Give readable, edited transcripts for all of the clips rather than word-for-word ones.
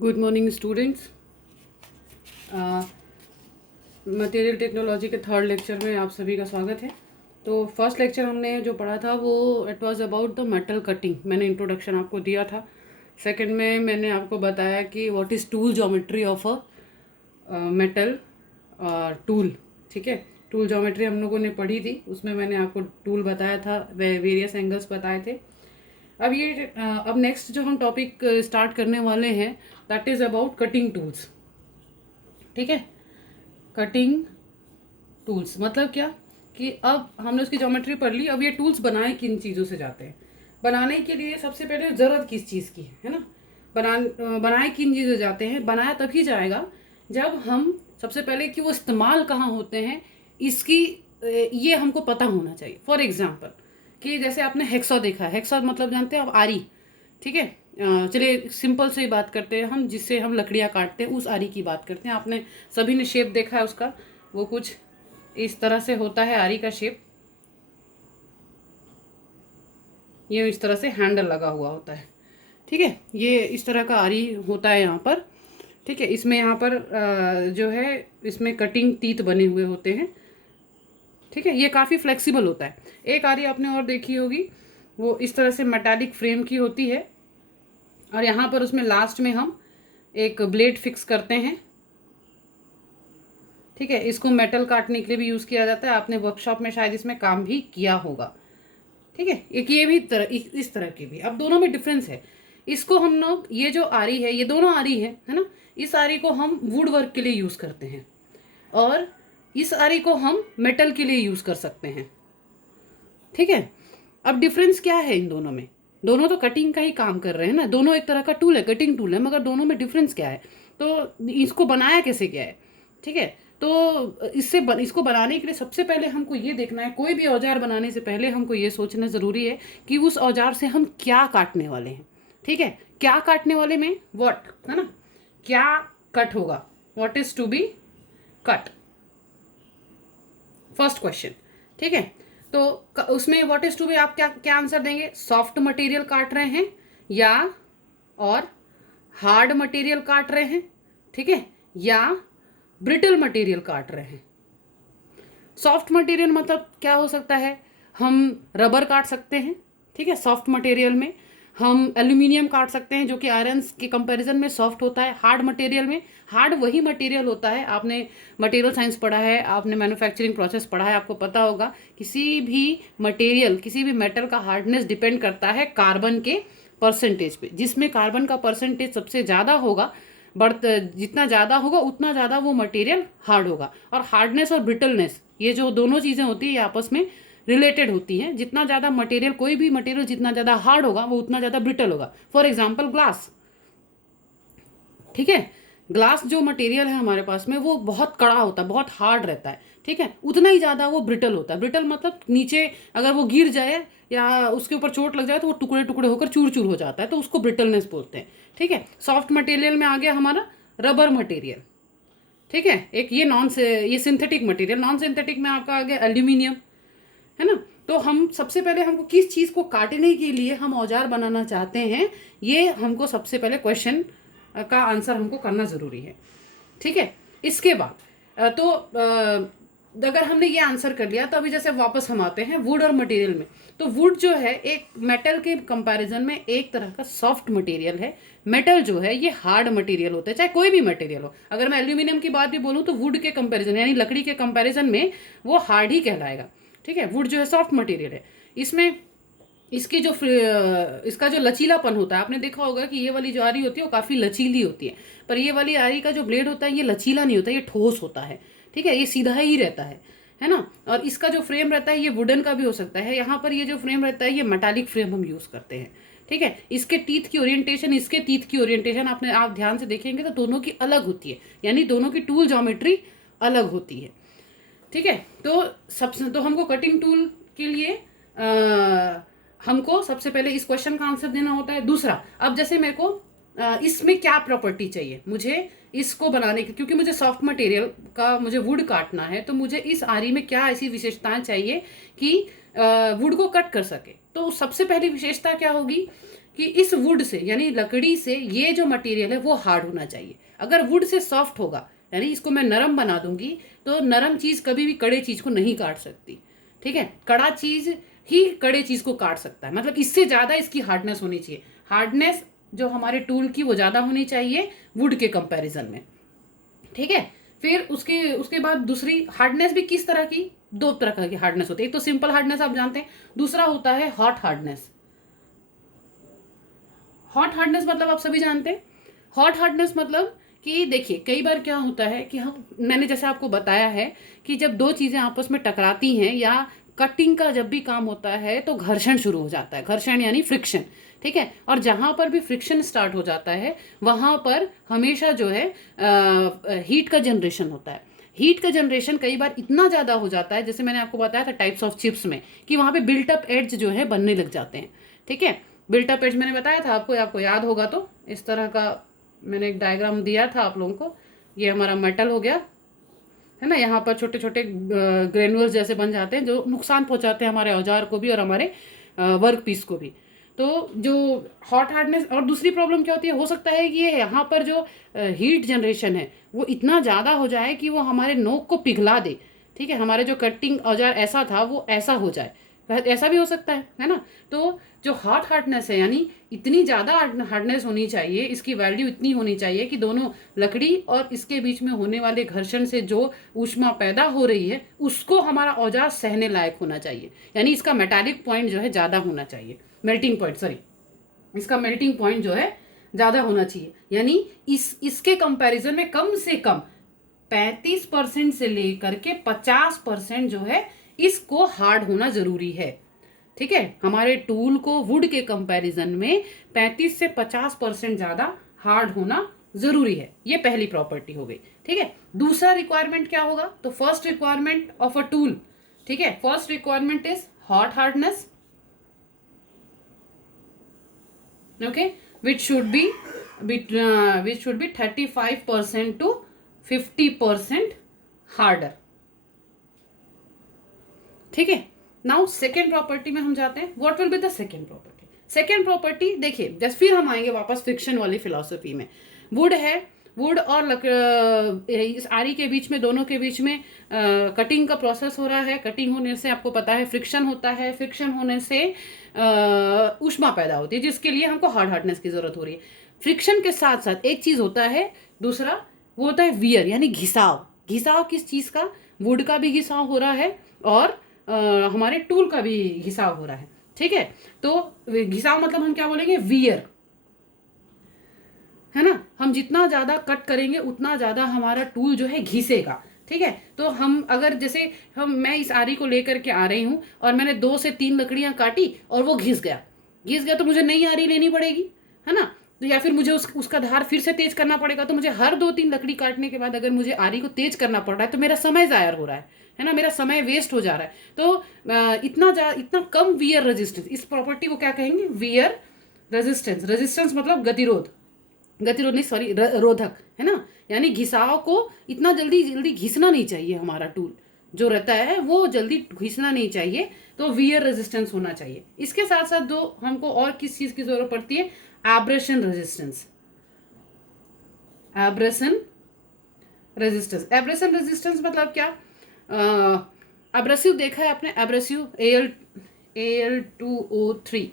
Good morning students. Material technology के third lecture में आप सभी का स्वागत है। तो फर्स्ट लेक्चर हमने जो पढ़ा था वो it was about the metal cutting. मैंने इंट्रोडक्शन आपको दिया था। सेकंड में मैंने आपको बताया कि what is tool geometry of a metal tool. ठीक है, टूल ज्योमेट्री हम लोगों ने पढ़ी थी, उसमें मैंने आपको टूल बताया था, वेरियस एंगल्स बताए थे। अब नेक्स्ट जो हम टॉपिक स्टार्ट करने वाले हैं that is about cutting tools. ठीक है, कटिंग टूल्स मतलब क्या कि अब हमने उसकी ज्योमेट्री पढ़ ली। अब ये टूल्स बनाए किन चीज़ों से जाते हैं, बनाने के लिए सबसे पहले ज़रूरत किस चीज़ की है ना। बनाए किन चीज़ों से जाते हैं, बनाया तभी जाएगा जब हम सबसे पहले कि वो इस्तेमाल कहाँ होते हैं इसकी ये हमको पता होना चाहिए। फॉर एग्जाम्पल कि जैसे आपने हेक्सा देखा है, हेक्सा मतलब जानते हैं आप, आरी। ठीक है, चलिए सिंपल से ही बात करते हैं हम, जिससे हम लकड़ियाँ काटते हैं उस आरी की बात करते हैं। आपने सभी ने शेप देखा है उसका, वो कुछ इस तरह से होता है आरी का शेप। ये इस तरह से हैंडल लगा हुआ होता है। ठीक है, ये इस तरह का आरी होता है यहाँ पर। ठीक है, इसमें यहाँ पर जो है इसमें कटिंग टीथ बने हुए होते हैं। ठीक है, ये काफ़ी फ्लेक्सिबल होता है। एक आरी आपने और देखी होगी, वो इस तरह से मेटालिक फ्रेम की होती है और यहाँ पर उसमें लास्ट में हम एक ब्लेड फिक्स करते हैं। ठीक है, इसको मेटल काटने के लिए भी यूज़ किया जाता है। आपने वर्कशॉप में शायद इसमें काम भी किया होगा। ठीक है, एक ये भी इस तरह की भी। अब दोनों में डिफरेंस है। इसको हम लोग, ये जो आरी है, ये दोनों आरी है ना, इस आरी को हम वुड वर्क के लिए यूज़ करते हैं और इस आरी को हम मेटल के लिए यूज़ कर सकते हैं। ठीक है, अब डिफरेंस क्या है इन दोनों में? दोनों तो कटिंग का ही काम कर रहे हैं ना, दोनों एक तरह का टूल है, कटिंग टूल है, मगर दोनों में डिफरेंस क्या है? तो इसको बनाया कैसे गया है? ठीक है, तो इसको बनाने के लिए सबसे पहले हमको ये देखना है, कोई भी औजार बनाने से पहले हमको ये सोचना ज़रूरी है कि उस औजार से हम क्या काटने वाले हैं। ठीक है, क्या काटने वाले में व्हाट है ना, क्या कट होगा, what is to be cut, first question. ठीक है, तो उसमें व्हाट इज टू बी आप क्या क्या आंसर देंगे? सॉफ्ट मटेरियल काट रहे हैं या और हार्ड मटेरियल काट रहे हैं, ठीक है, या ब्रिटल मटेरियल काट रहे हैं। सॉफ्ट मटेरियल मतलब क्या हो सकता है? हम रबर काट सकते हैं। ठीक है, सॉफ्ट मटेरियल में हम एल्यूमिनियम काट सकते हैं जो कि आयरन के कंपैरिजन में सॉफ्ट होता है। हार्ड मटेरियल में, हार्ड वही मटेरियल होता है, आपने मटेरियल साइंस पढ़ा है, आपने मैन्युफैक्चरिंग प्रोसेस पढ़ा है, आपको पता होगा किसी भी मटेरियल, किसी भी मेटल का हार्डनेस डिपेंड करता है कार्बन के परसेंटेज पे। जिसमें कार्बन का परसेंटेज सबसे ज़्यादा होगा, जितना ज़्यादा होगा उतना ज़्यादा वो मटेरियल हार्ड होगा। और हार्डनेस और ब्रिटलनेस, ये जो दोनों चीज़ें होती है ये आपस में रिलेटेड होती हैं। जितना ज़्यादा मटेरियल, कोई भी मटेरियल जितना ज़्यादा हार्ड होगा वो उतना ज़्यादा ब्रिटल होगा। For example glass. ठीक है, ग्लास जो मटेरियल है हमारे पास में वो बहुत कड़ा होता है, बहुत हार्ड रहता है। ठीक है, उतना ही ज़्यादा वो ब्रिटल होता है। ब्रिटल मतलब नीचे अगर वो गिर जाए या उसके ऊपर चोट लग जाए तो वो टुकड़े टुकड़े होकर चूर चूर हो जाता है, तो उसको ब्रिटलनेस बोलते हैं। ठीक है, सॉफ्ट मटेरियल में आ गया हमारा रबर मटेरियल। ठीक है, एक ये सिंथेटिक मटेरियल। नॉन सिंथेटिक में आपका आ गया एल्यूमिनियम, है ना। तो हम सबसे पहले हमको किस चीज़ को काटने के लिए हम औजार बनाना चाहते हैं, ये हमको सबसे पहले क्वेश्चन का आंसर हमको करना ज़रूरी है। ठीक है, इसके बाद अगर हमने ये आंसर कर लिया तो अभी जैसे वापस हम आते हैं वुड और मटेरियल में। तो वुड जो है एक मेटल के कंपैरिजन में एक तरह का सॉफ्ट मटेरियल है। मेटल जो है ये हार्ड मटेरियल होता है, चाहे कोई भी मटेरियल हो। अगर मैं एल्यूमिनियम की बात भी बोलूँ तो वुड के कंपैरिजन यानी लकड़ी के कंपैरिजन में वो हार्ड ही कहलाएगा। ठीक है, वुड जो है सॉफ्ट मटेरियल है। इसमें इसकी जो इसका जो लचीलापन होता है, आपने देखा होगा कि ये वाली जो आरी होती है वो काफ़ी लचीली होती है, पर ये वाली आरी का जो ब्लेड होता है ये लचीला नहीं होता, ये ठोस होता है। ठीक है, ये सीधा ही रहता है ना। और इसका जो फ्रेम रहता है ये वुडन का भी हो सकता है। यहाँ पर ये जो फ्रेम रहता है ये मेटालिक फ्रेम हम यूज़ करते हैं। ठीक है, इसके टीथ की ओरिएंटेशन, इसके टीथ की ओरिएंटेशन आप ध्यान से देखेंगे तो दोनों की अलग होती है, यानी दोनों की टूल ज्योमेट्री अलग होती है। ठीक है, तो हमको कटिंग टूल के लिए हमको सबसे पहले इस क्वेश्चन का आंसर देना होता है। दूसरा, अब जैसे मेरे को इसमें क्या प्रॉपर्टी चाहिए मुझे इसको बनाने की, क्योंकि मुझे सॉफ्ट मटेरियल का मुझे वुड काटना है, तो मुझे इस आरी में क्या ऐसी विशेषताएं चाहिए कि वुड को कट कर सके। तो सबसे पहली विशेषता क्या होगी कि इस वुड से यानी लकड़ी से ये जो मटेरियल है वो हार्ड होना चाहिए। अगर वुड से सॉफ्ट होगा यानी इसको मैं नरम बना दूंगी तो नरम चीज कभी भी कड़े चीज को नहीं काट सकती। ठीक है, कड़ा चीज ही कड़े चीज को काट सकता है, मतलब इससे ज्यादा इसकी हार्डनेस होनी चाहिए। हार्डनेस जो हमारे टूल की वो ज्यादा होनी चाहिए वुड के कंपैरिजन में। ठीक है, फिर उसके उसके बाद दूसरी हार्डनेस भी किस तरह की, दो तरह की हार्डनेस होती है। एक तो सिंपल हार्डनेस आप जानते हैं, दूसरा होता है हॉट हार्डनेस। हॉट हार्डनेस मतलब आप सभी जानते हैं। हॉट हार्डनेस मतलब कि देखिए कई बार क्या होता है कि हम, मैंने जैसे आपको बताया है कि जब दो चीजें आपस में टकराती हैं या कटिंग का जब भी काम होता है तो घर्षण शुरू हो जाता है, घर्षण यानी फ्रिक्शन। ठीक है, और जहां पर भी फ्रिक्शन स्टार्ट हो जाता है वहां पर हमेशा जो है हीट का जनरेशन होता है। हीट का जनरेशन कई बार इतना ज़्यादा हो जाता है, जैसे मैंने आपको बताया था टाइप्स ऑफ चिप्स में, कि वहाँ पे बिल्ट अप एड्ज जो है बनने लग जाते हैं। ठीक है, बिल्ट अप एड्ज मैंने बताया था आपको, आपको याद होगा तो इस तरह का मैंने एक डायग्राम दिया था आप लोगों को। ये हमारा मेटल हो गया है ना, यहाँ पर छोटे छोटे ग्रेनुअल्स जैसे बन जाते हैं जो नुकसान पहुंचाते हैं हमारे औजार को भी और हमारे वर्क पीस को भी। तो जो हॉट हार्डनेस, और दूसरी प्रॉब्लम क्या होती है, हो सकता है कि ये यहाँ पर जो हीट जनरेशन है वो इतना ज़्यादा हो जाए कि वो हमारे नोक को पिघला दे। ठीक है, हमारे जो कटिंग औजार ऐसा था वो ऐसा हो जाए, ऐसा भी हो सकता है ना। तो जो हॉट हार्डनेस है यानी इतनी ज़्यादा हार्डनेस होनी चाहिए, इसकी वैल्यू इतनी होनी चाहिए कि दोनों लकड़ी और इसके बीच में होने वाले घर्षण से जो ऊष्मा पैदा हो रही है उसको हमारा औजार सहने लायक होना चाहिए। यानी इसका मेटालिक पॉइंट जो है ज़्यादा होना चाहिए, मेल्टिंग पॉइंट, सॉरी, इसका मेल्टिंग पॉइंट जो है ज़्यादा होना चाहिए। यानी इसके कंपैरिजन में कम से कम 35% से लेकर के 50% जो है इसको हार्ड होना जरूरी है। ठीक है, हमारे टूल को वुड के कंपैरिजन में 35 से 50% ज्यादा हार्ड होना जरूरी है। ये पहली प्रॉपर्टी हो गई। ठीक है, दूसरा रिक्वायरमेंट क्या होगा, तो first requirement of a tool, ठीक है, first requirement is hot hardness, okay, which should be 35% to 50% harder। ठीक है, नाउ सेकेंड प्रॉपर्टी में हम जाते हैं। What will be the second property? Second property देखिए, जस्ट फिर हम आएंगे वापस फ्रिक्शन वाली फिलॉसफी में। वुड है, वुड और इस आरी के बीच में, दोनों के बीच में कटिंग का प्रोसेस हो रहा है। कटिंग होने से आपको पता है फ्रिक्शन होता है, फ्रिक्शन होने से ऊष्मा पैदा होती है जिसके लिए हमको हार्ड हार्डनेस की जरूरत हो रही है। फ्रिक्शन के साथ साथ एक चीज होता है, दूसरा वो होता है वियर यानी घिसाव। घिसाव किस चीज का? वुड का भी घिसाव हो रहा है और हमारे टूल का भी घिसाव हो रहा है। ठीक है, तो घिसाव मतलब हम क्या बोलेंगे, वियर, है ना। हम जितना ज्यादा कट करेंगे उतना ज्यादा हमारा टूल जो है घिसेगा। ठीक है, तो हम अगर जैसे मैं इस आरी को लेकर के आ रही हूं और मैंने 2 से 3 लकड़ियां काटी और वो घिस गया तो मुझे नई आरी लेनी पड़ेगी, है ना। तो या फिर मुझे उसका धार फिर से तेज करना पड़ेगा। तो मुझे हर 2-3 लकड़ी काटने के बाद अगर मुझे आरी को तेज करना पड़ रहा है तो मेरा समय जाया हो रहा है ना, मेरा समय वेस्ट हो जा रहा है। तो इतना कम वियर रेजिस्टेंस, इस प्रॉपर्टी को क्या कहेंगे, वियर रेजिस्टेंस। रेजिस्टेंस मतलब गतिरोध, गतिरोध नहीं, सॉरी, रोधक, है ना। यानी घिसाव को इतना जल्दी जल्दी घिसना नहीं चाहिए, हमारा टूल जो रहता है वो जल्दी घिसना नहीं चाहिए, तो वियर रेजिस्टेंस होना चाहिए। इसके साथ साथ दो हमको और किस चीज की जरूरत पड़ती है, abrasion resistance. Abrasion resistance, abrasion resistance मतलब क्या, एब्रेसिव देखा है आपने, एब्रेसिव Al2O3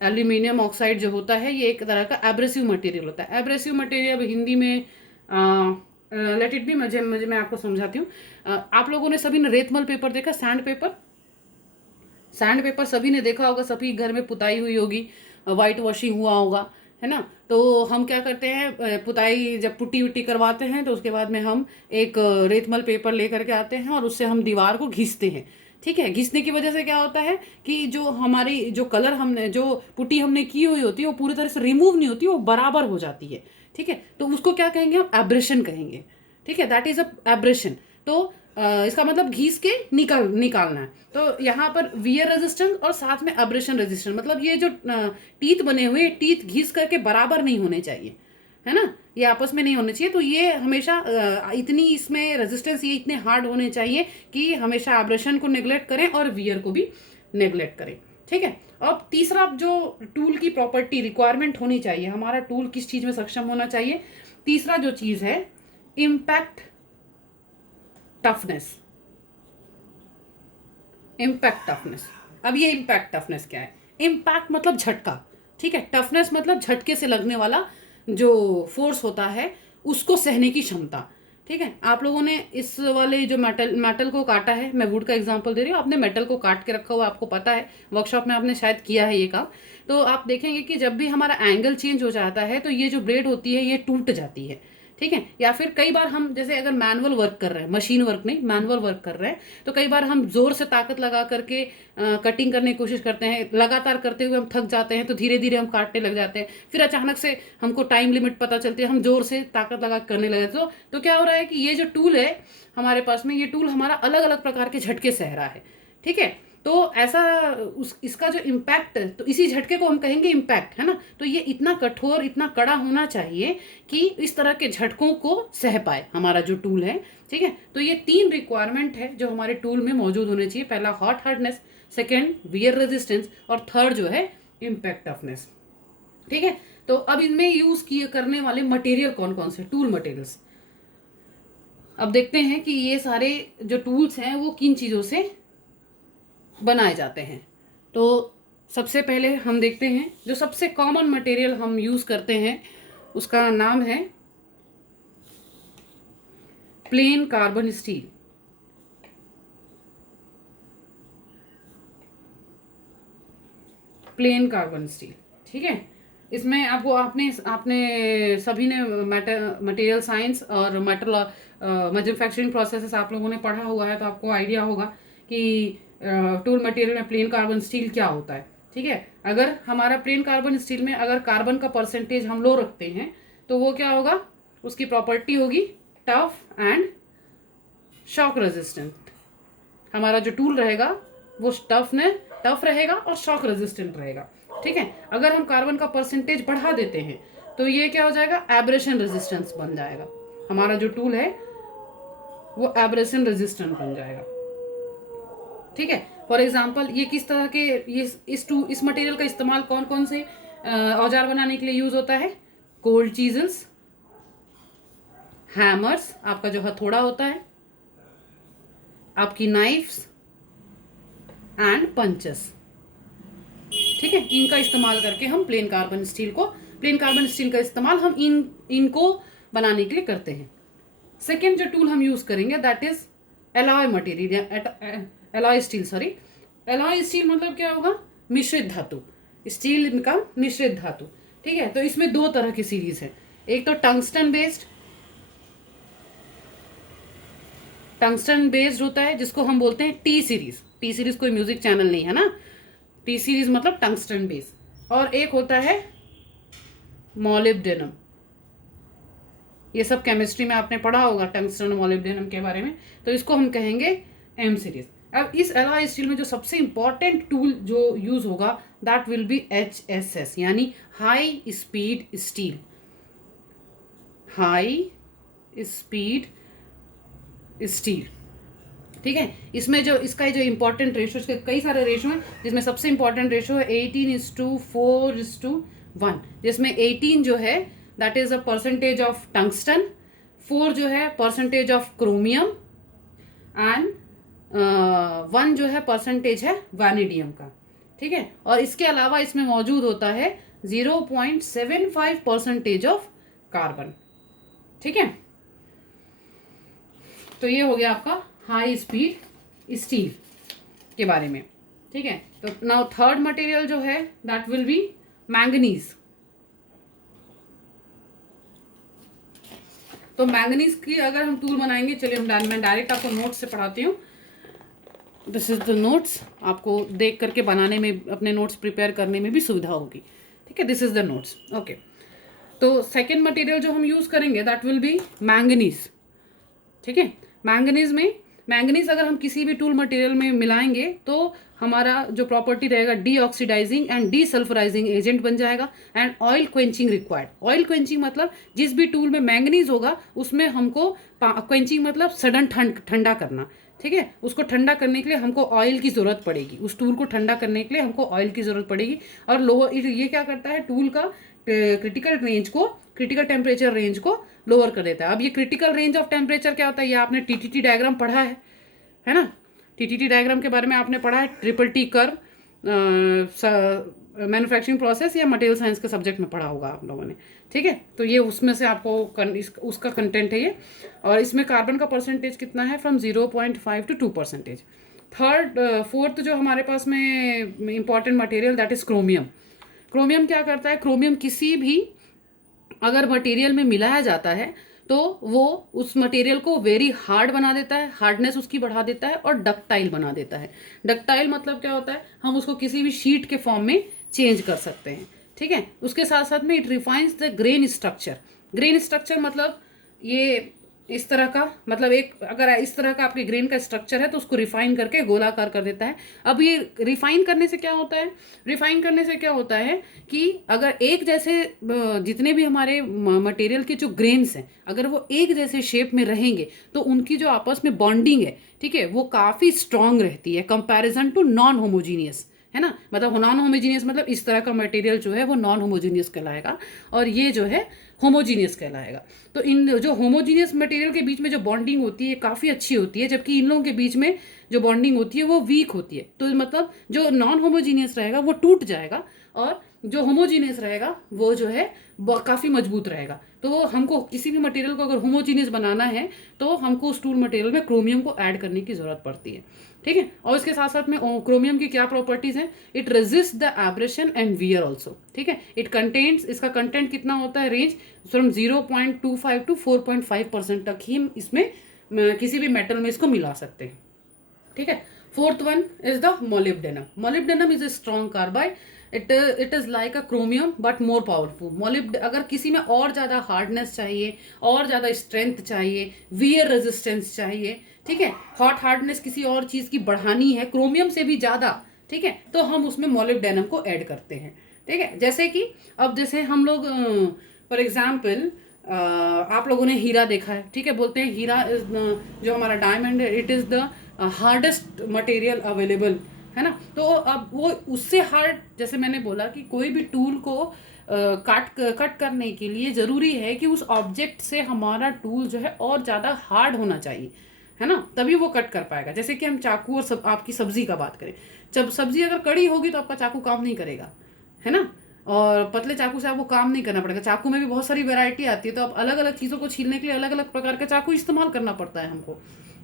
एल्यूमिनियम ऑक्साइड जो होता है ये एक तरह का एब्रेसिव मटेरियल होता है। एब्रेसिव मटेरियल हिंदी में लेट इट बी, मुझे मैं आपको समझाती हूँ। आप लोगों ने सभी ने रेतमल पेपर देखा, सैंड पेपर, सैंड पेपर सभी ने देखा होगा, सभी घर में पुताई हुई होगी, वाइट वॉशिंग हुआ होगा, है ना। तो हम क्या करते हैं, पुताई जब पुट्टी उट्टी करवाते हैं तो उसके बाद में हम एक रेतमल पेपर लेकर के आते हैं और उससे हम दीवार को घिसते हैं। ठीक है, घिसने की वजह से क्या होता है कि जो हमारी जो कलर हमने, जो पुट्टी हमने की हुई होती है वो पूरी तरह से रिमूव नहीं होती, वो बराबर हो जाती है। ठीक है, तो उसको क्या कहेंगे हम, एब्रेशन कहेंगे। ठीक है, दैट इज अ एब्रेशन। तो इसका मतलब घिस के निकालना है। तो यहाँ पर वियर रेजिस्टेंस और साथ में एब्रेशन रेजिस्टेंस, मतलब ये जो टीथ बने हुए, टीथ घिस करके बराबर नहीं होने चाहिए, है ना, ये आपस में नहीं होने चाहिए। तो ये हमेशा इतनी इसमें रेजिस्टेंस ये इतने हार्ड होने चाहिए कि हमेशा एब्रेशन को नेग्लेक्ट करें और वियर को भी नेग्लेक्ट करें। ठीक है। अब तीसरा जो टूल की प्रॉपर्टी रिक्वायरमेंट होनी चाहिए, हमारा टूल किस चीज में सक्षम होना चाहिए, तीसरा जो चीज है इम्पैक्ट टफनेस। इम्पैक्ट टफनेस, अब ये इम्पैक्ट टफनेस क्या है? इम्पैक्ट मतलब झटका, ठीक है। टफनेस मतलब झटके से लगने वाला जो फोर्स होता है उसको सहने की क्षमता, ठीक है। आप लोगों ने इस वाले जो मेटल को काटा है, मैं वुड का एग्जांपल दे रही हूँ, आपने मेटल को काट के रखा हुआ, आपको पता है वर्कशॉप में आपने शायद किया है ये काम। तो आप देखेंगे कि जब भी हमारा एंगल चेंज हो जाता है तो ये जो ब्लेड होती है ये टूट जाती है, ठीक है। या फिर कई बार हम जैसे अगर मैनुअल वर्क कर रहे हैं, मशीन वर्क नहीं मैनुअल वर्क कर रहे हैं, तो कई बार हम जोर से ताकत लगा करके कटिंग करने की कोशिश करते हैं, लगातार करते हुए हम थक जाते हैं तो धीरे धीरे हम काटने लग जाते हैं, फिर अचानक से हमको टाइम लिमिट पता चलती है, हम जोर से ताकत लगा करने लगे। तो क्या हो रहा है कि ये जो टूल है हमारे पास में, ये टूल हमारा अलग अलग प्रकार के झटके सह रहा है, ठीक है। तो ऐसा इसका जो इम्पैक्ट, तो इसी झटके को हम कहेंगे इम्पैक्ट, है ना। तो ये इतना कठोर, इतना कड़ा होना चाहिए कि इस तरह के झटकों को सह पाए हमारा जो टूल है, ठीक है। तो ये 3 रिक्वायरमेंट है जो हमारे टूल में मौजूद होने चाहिए। पहला hot hardness, second wear resistance, और थर्ड जो है इम्पैक्ट टफनेस, ठीक है। तो अब इनमें यूज किए करने वाले मटेरियल कौन कौन से, टूल मटेरियल्स, अब देखते हैं कि ये सारे जो टूल्स हैं वो किन चीज़ों से बनाए जाते हैं। तो सबसे पहले हम देखते हैं जो सबसे कॉमन मटेरियल हम यूज़ करते हैं उसका नाम है plane carbon steel. Plane carbon steel, ठीक है। इसमें आपको आपने आपने सभी ने मटेरियल साइंस और मैन्युफैक्चरिंग प्रोसेसेस आप लोगों ने पढ़ा हुआ है, तो आपको आइडिया होगा कि टूल मटेरियल में प्लेन कार्बन स्टील क्या होता है, ठीक है। अगर हमारा प्लेन कार्बन स्टील में अगर कार्बन का परसेंटेज हम लो रखते हैं तो वो क्या होगा, उसकी प्रॉपर्टी होगी टफ एंड शॉक रेजिस्टेंट। हमारा जो टूल रहेगा वो टफ रहेगा और शॉक रेजिस्टेंट रहेगा, ठीक है। अगर हम कार्बन का परसेंटेज बढ़ा देते हैं तो ये क्या हो जाएगा, एब्रेशन रेजिस्टेंस बन जाएगा। हमारा जो टूल है वो एब्रेशन रेजिस्टेंट बन जाएगा, ठीक है। फॉर एग्जाम्पल ये किस तरह के, ये इस मटेरियल का इस्तेमाल कौन कौन से औजार बनाने के लिए यूज होता है, कोल्ड चीजल्स, हैमर्स, आपका जो हथौड़ा होता है, आपकी नाइफ्स एंड पंचेस, ठीक है। इनका इस्तेमाल करके हम प्लेन कार्बन स्टील का इस्तेमाल हम इनको बनाने के लिए करते हैं। सेकेंड जो टूल हम यूज करेंगे that is alloy material, alloy steel, sorry. Alloy steel मतलब क्या होगा, मिश्रित धातु, स्टील का मिश्रित धातु, ठीक है। तो इसमें 2 तरह की सीरीज है, एक तो टंगस्टन बेस्ड होता है जिसको हम बोलते हैं टी सीरीज कोई म्यूजिक चैनल नहीं है ना, टी सीरीज मतलब टंगस्टन बेस। और एक होता है मॉलिब्डेनम, ये सब केमिस्ट्री में आपने पढ़ा होगा टंगस्टन मॉलिब्डेनम के बारे में, तो इसको हम कहेंगे एम सीरीज। अब इस एलॉय स्टील में जो सबसे इंपॉर्टेंट टूल जो यूज होगा दैट विल बी HSS, यानी high speed steel. High speed steel, ठीक है। इसमें जो इसका जो इंपॉर्टेंट रेशो, इसके कई सारे रेशो हैं जिसमें सबसे इंपॉर्टेंट रेशो है 18:4:1, जिसमें 18 जो है that is a percentage of tungsten, 4 जो है परसेंटेज ऑफ क्रोमियम एंड 1 जो है परसेंटेज है वैनिडियम का, ठीक है। और इसके अलावा इसमें मौजूद होता है 0.75% ऑफ कार्बन, ठीक है। तो ये हो गया आपका हाई स्पीड स्टील के बारे में, ठीक है। तो नाउ थर्ड मटेरियल जो है दैट विल बी मैंगनीज। तो मैंगनीज की अगर हम टूल बनाएंगे, चलिए मैं डायरेक्ट आपको नोट्स से पढ़ाती हूँ। दिस इज द नोट्स, आपको देख करके बनाने में, अपने नोट्स प्रिपेयर करने में भी सुविधा होगी, ठीक है। This is the notes, okay. तो सेकेंड मटेरियल जो हम यूज करेंगे दैट विल बी मैंगनीज, ठीक है। मैंगनीज अगर हम किसी भी टूल मटेरियल में मिलाएंगे तो हमारा जो प्रॉपर्टी रहेगा डीऑक्सीडाइजिंग एंड डीसल्फराइजिंग एजेंट बन जाएगा and oil quenching required. Oil quenching मतलब जिस भी टूल में मैंगनीज होगा उसमें हमको क्वेंचिंग मतलब सडन ठंडा करना, ठीक है, उसको ठंडा करने के लिए हमको ऑयल की ज़रूरत पड़ेगी, उस टूल को ठंडा करने के लिए हमको ऑयल की ज़रूरत पड़ेगी। और लोअर ये क्या करता है, टूल का क्रिटिकल टेम्परेचर रेंज को लोअर कर देता है। अब ये क्रिटिकल रेंज ऑफ टेम्परेचर क्या होता है, ये आपने टीटीटी डायग्राम पढ़ा है ना, टीटीटी डायग्राम के बारे में आपने पढ़ा है, triple T curve manufacturing process या मटेरियल साइंस के सब्जेक्ट में पढ़ा होगा आप लोगों ने। ठीक है, तो ये उसमें से आपको उसका कंटेंट है ये। और इसमें कार्बन का परसेंटेज कितना है, फ्रॉम 0.5 to 2%। फोर्थ जो हमारे पास में important material, that is chromium. Chromium क्या करता है, क्रोमियम किसी भी अगर मटेरियल में मिलाया जाता है तो वो उस मटेरियल को वेरी हार्ड बना देता है, हार्डनेस उसकी बढ़ा देता है, और डक्टाइल बना देता है। डक्टाइल मतलब क्या होता है, हम उसको किसी भी शीट के फॉर्म में चेंज कर सकते हैं। ठीक है, उसके साथ साथ में it refines the grain structure. Grain structure मतलब ये इस तरह का, मतलब एक अगर इस तरह का आपके ग्रेन का स्ट्रक्चर है तो उसको रिफाइन करके गोलाकार कर देता है। अब ये रिफाइन करने से क्या होता है, रिफाइन करने से क्या होता है कि अगर एक जैसे जितने भी हमारे मटेरियल के जो ग्रेन्स हैं, अगर वो एक जैसे शेप में रहेंगे तो उनकी जो आपस में बॉन्डिंग है, ठीक है, वो काफ़ी स्ट्रांग रहती है कंपैरिजन टू नॉन होमोजीनियस, है ना। मतलब नॉन होमोजीनियस मतलब इस तरह का मटेरियल जो है वो नॉन होमोजीनियस कहलाएगा, और ये जो है होमोजीनियस कहलाएगा। तो इन जो होमोजीनियस मटेरियल के बीच में जो बॉन्डिंग होती है काफ़ी अच्छी होती है, जबकि इन लोगों के बीच में जो बॉन्डिंग होती है वो वीक होती है। तो मतलब जो नॉन होमोजीनियस रहेगा वो टूट जाएगा, और जो होमोजीनियस रहेगा वो जो है काफ़ी मजबूत रहेगा। तो हमको किसी भी मटेरियल को अगर होमोजीनियस बनाना है तो हमको उस टूल मटेरियल में क्रोमियम को ऐड करने की ज़रूरत पड़ती है। ठीक है, और इसके साथ साथ में क्रोमियम की क्या प्रॉपर्टीज हैं, it resist the abrasion and wear also. ठीक है, इट कंटेन्स, इसका कंटेंट कितना होता है, रेंज फ्रॉम 0.25 to 4.5% तक ही इसमें किसी भी मेटल में इसको मिला सकते हैं। ठीक है, fourth one is the molybdenum. Molybdenum is a strong carbide, it is like a chromium but more powerful. अगर किसी में और ज़्यादा हार्डनेस चाहिए, और ज़्यादा स्ट्रेंथ चाहिए, वियर रेजिस्टेंस चाहिए, ठीक है, हॉट हार्डनेस किसी और चीज़ की बढ़ानी है क्रोमियम से भी ज़्यादा, ठीक है, तो हम उसमें मोलिब्डेनम को ऐड करते हैं। ठीक है, जैसे कि अब जैसे हम लोग फॉर एग्जाम्पल आप लोगों ने हीरा देखा है, ठीक है, बोलते हैं हीरा इज जो हमारा डायमंड है, it is the hardest material available, है ना। तो अब वो उससे हार्ड, जैसे मैंने बोला कि कोई भी टूल को कट करने के लिए ज़रूरी है कि उस ऑब्जेक्ट से हमारा टूल जो है और ज़्यादा हार्ड होना चाहिए, है ना, तभी वो कट कर पाएगा। जैसे कि हम चाकू और आपकी सब्जी का बात करें, जब सब्जी अगर कड़ी होगी तो आपका चाकू काम नहीं करेगा, है ना, और पतले चाकू से आपको काम नहीं करना पड़ेगा। चाकू में भी बहुत सारी वैरायटी आती है, तो अब अलग अलग चीज़ों को छीलने के लिए अलग अलग प्रकार का चाकू इस्तेमाल करना पड़ता है हमको,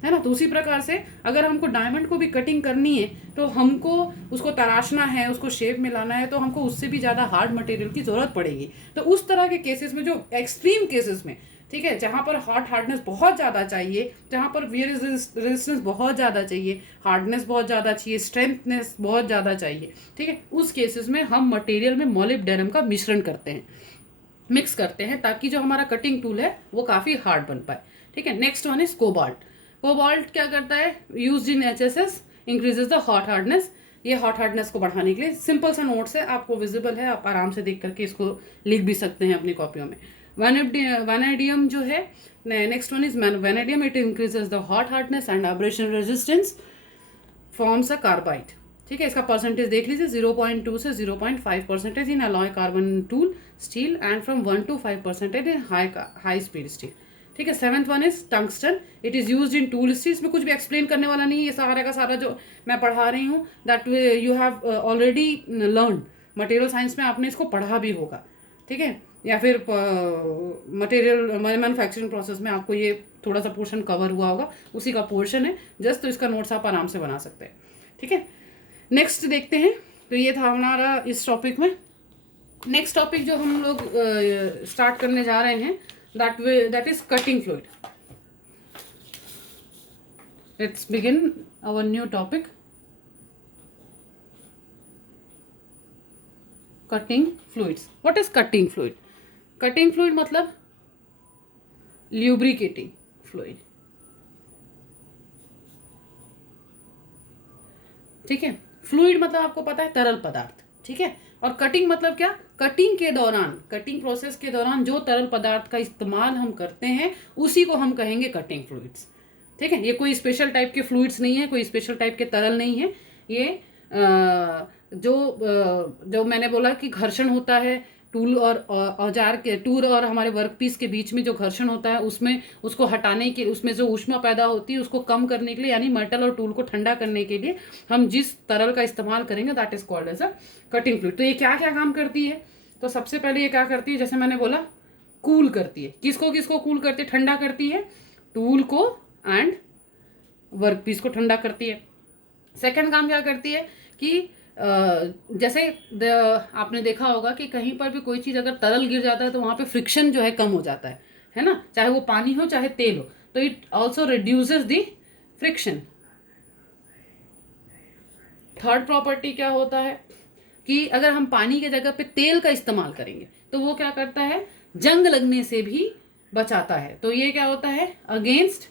है ना। तो उसी प्रकार से अगर हमको डायमंड को भी कटिंग करनी है तो हमको उसको तराशना है, उसको शेप में लाना है, तो हमको उससे भी ज़्यादा हार्ड मटेरियल की ज़रूरत पड़ेगी। तो उस तरह के केसेस में, जो एक्सट्रीम केसेस में, ठीक है, जहाँ पर हार्डनेस बहुत ज़्यादा चाहिए, जहाँ पर वियर रेजिस्टेंस बहुत ज़्यादा चाहिए, हार्डनेस बहुत ज़्यादा चाहिए, स्ट्रेंथनेस बहुत ज़्यादा चाहिए, ठीक है, उस केसेस में हम मटेरियल में मोलिब्डेनम का मिश्रण करते हैं, मिक्स करते हैं, ताकि जो हमारा कटिंग टूल है वो काफ़ी हार्ड बन पाए। ठीक है, next one is cobalt. Cobalt क्या करता है, used in HSS, increases the hot hardness. ये हॉट हार्डनेस को बढ़ाने के लिए सिंपल सा नोट्स है, आपको विजिबल है, आप आराम से देख करके इसको लिख भी सकते हैं अपनी कॉपियों में। वैनेडियम जो है, next one is vanadium, it increases the hot hardness and abrasion resistance, forms a carbide. ठीक है, इसका परसेंटेज देख लीजिए, 0.2 से 0.5% in alloy carbon tool steel and from 1 to 5% in high speed steel. ठीक है, seventh one is tungsten, it is used in tool steel. इसमें कुछ भी एक्सप्लेन करने वाला नहीं है, ये सारा का सारा जो मैं पढ़ा रही हूँ that you have already learn, material science में आपने इसको पढ़ा भी होगा, ठीक है, या फिर मटेरियल मैन्युफैक्चरिंग प्रोसेस में आपको ये थोड़ा सा पोर्शन कवर हुआ होगा, उसी का पोर्शन है जस्ट, तो इसका नोट्स आप आराम से बना सकते हैं। ठीक है, नेक्स्ट देखते हैं। तो ये था हमारा इस टॉपिक में। नेक्स्ट टॉपिक जो हम लोग स्टार्ट करने जा रहे हैं, that is cutting fluid. Let's begin our new topic, cutting fluids. What is cutting fluid? Cutting fluid मतलब lubricating fluid. ठीक है, फ्लूइड मतलब आपको पता है तरल पदार्थ, ठीक है, और कटिंग मतलब क्या, कटिंग के दौरान, कटिंग प्रोसेस के दौरान जो तरल पदार्थ का इस्तेमाल हम करते हैं उसी को हम कहेंगे कटिंग फ्लूइड्स। ठीक है, ये कोई स्पेशल टाइप के फ्लूइड्स नहीं है, कोई स्पेशल टाइप के तरल नहीं है। ये जो मैंने बोला कि घर्षण होता है टूल और औजार के, टूल और हमारे वर्कपीस के बीच में जो घर्षण होता है, उसमें उसको हटाने के, उसमें जो ऊष्मा पैदा होती है उसको कम करने के लिए, यानी मेटल और टूल को ठंडा करने के लिए हम जिस तरल का इस्तेमाल करेंगे that is called as a cutting fluid. तो ये क्या क्या काम करती है? तो सबसे पहले ये क्या करती है, जैसे मैंने बोला, कूल करती है। किसको किसको कूल करती है? ठंडा करती है टूल को एंड वर्कपीस को ठंडा करती है। सेकंड काम क्या करती है कि जैसे आपने देखा होगा कि कहीं पर भी कोई चीज़ अगर तरल गिर जाता है तो वहाँ पे फ्रिक्शन जो है कम हो जाता है ना, चाहे वो पानी हो चाहे तेल हो, तो it also reduces the friction. Third property क्या होता है कि अगर हम पानी की जगह पे तेल का इस्तेमाल करेंगे तो वो क्या करता है, जंग लगने से भी बचाता है। तो ये क्या होता है, अगेंस्ट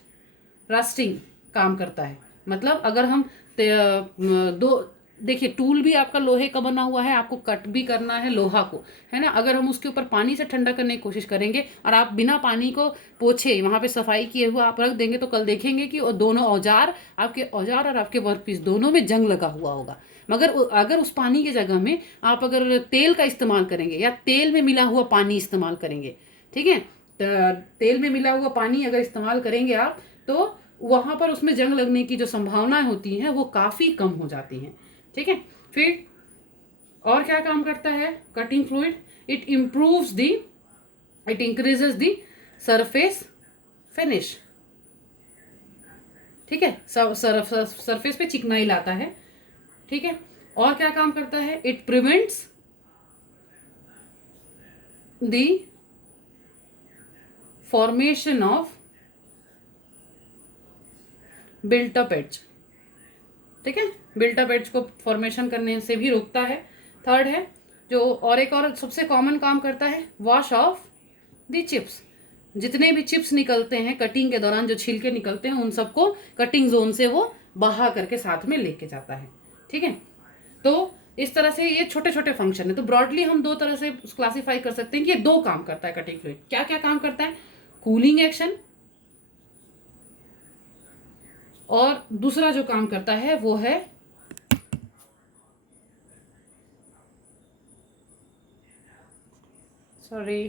रस्टिंग काम करता है। मतलब अगर हम दो, देखिए टूल भी आपका लोहे का बना हुआ है, आपको कट भी करना है लोहा को, है ना। अगर हम उसके ऊपर पानी से ठंडा करने की कोशिश करेंगे और आप बिना पानी को पोछे वहां पे सफाई किए हुए आप रख देंगे तो कल देखेंगे कि वो दोनों औजार, आपके औजार और आपके वर्कपीस दोनों में जंग लगा हुआ होगा। मगर अगर उस पानी की जगह में आप अगर तेल का इस्तेमाल करेंगे या तेल में मिला हुआ पानी इस्तेमाल करेंगे, ठीक है, तेल में मिला हुआ पानी अगर इस्तेमाल करेंगे आप, तो वहां पर उसमें जंग लगने की जो संभावनाएं होती हैं वो काफी कम हो जाती हैं। ठीक है, फिर और क्या काम करता है cutting fluid? It improves the, it increases the surface finish. ठीक है, सरफेस पे चिकनाई लाता है। ठीक है, और क्या काम करता है? It prevents the formation of built up edge. ठीक है, बिल्ट अप एज को फॉर्मेशन करने से भी रोकता है। थर्ड है जो, और एक और सबसे कॉमन काम करता है, वॉश ऑफ द चिप्स। जितने भी चिप्स निकलते हैं कटिंग के दौरान, जो छिलके निकलते हैं, उन सबको कटिंग जोन से वो बहा करके साथ में लेके जाता है। ठीक है, तो इस तरह से ये छोटे छोटे फंक्शन है। तो ब्रॉडली हम दो तरह से क्लासिफाई कर सकते हैं कि ये दो काम करता है कटिंग फ्लूइड। क्या क्या काम करता है? कूलिंग एक्शन, और दूसरा जो काम करता है वो है सॉरी